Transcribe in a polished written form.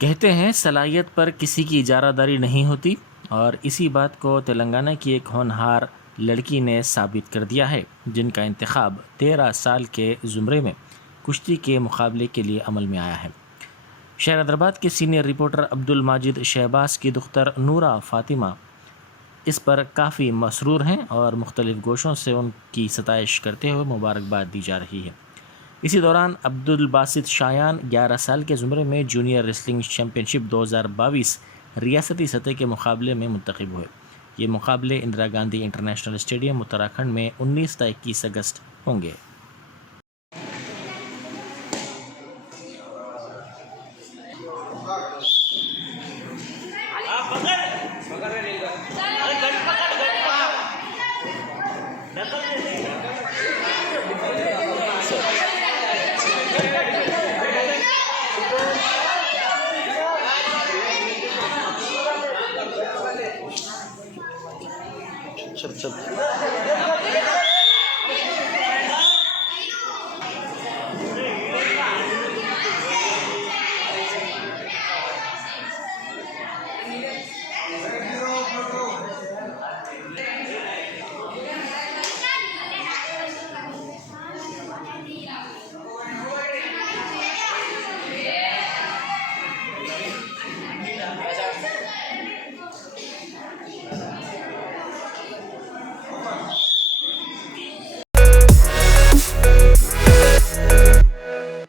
कहते हैं सलाहियत पर किसी की इजारादारी नहीं होती, और इसी बात को तेलंगाना की एक होनहार लड़की ने साबित कर दिया है, जिनका इंतखाब 13 साल के ज़ुमरे में कुश्ती के मुकाबले के लिए अमल में आया है। शहर हैदराबाद के सीनियर रिपोर्टर अब्दुल माजिद शहबाज की दुख्तर नूरा फ़ातिमा इस पर काफ़ी मसरूर हैं और मुख्तलिफ़ गोशों से उनकी सताइश करते हुए मुबारकबाद दी जा रही है। इसी दौरान अब्दुल बासित शायान 11 साल के ज़ुमरे में जूनियर रेसलिंग चैम्पियनशिप 2022 रियासती सतह के मुकाबले में मुंतखब हुए। ये मुकाबले इंदिरा गांधी इंटरनेशनल स्टेडियम उत्तराखंड में 19 से 21 अगस्त होंगे। चल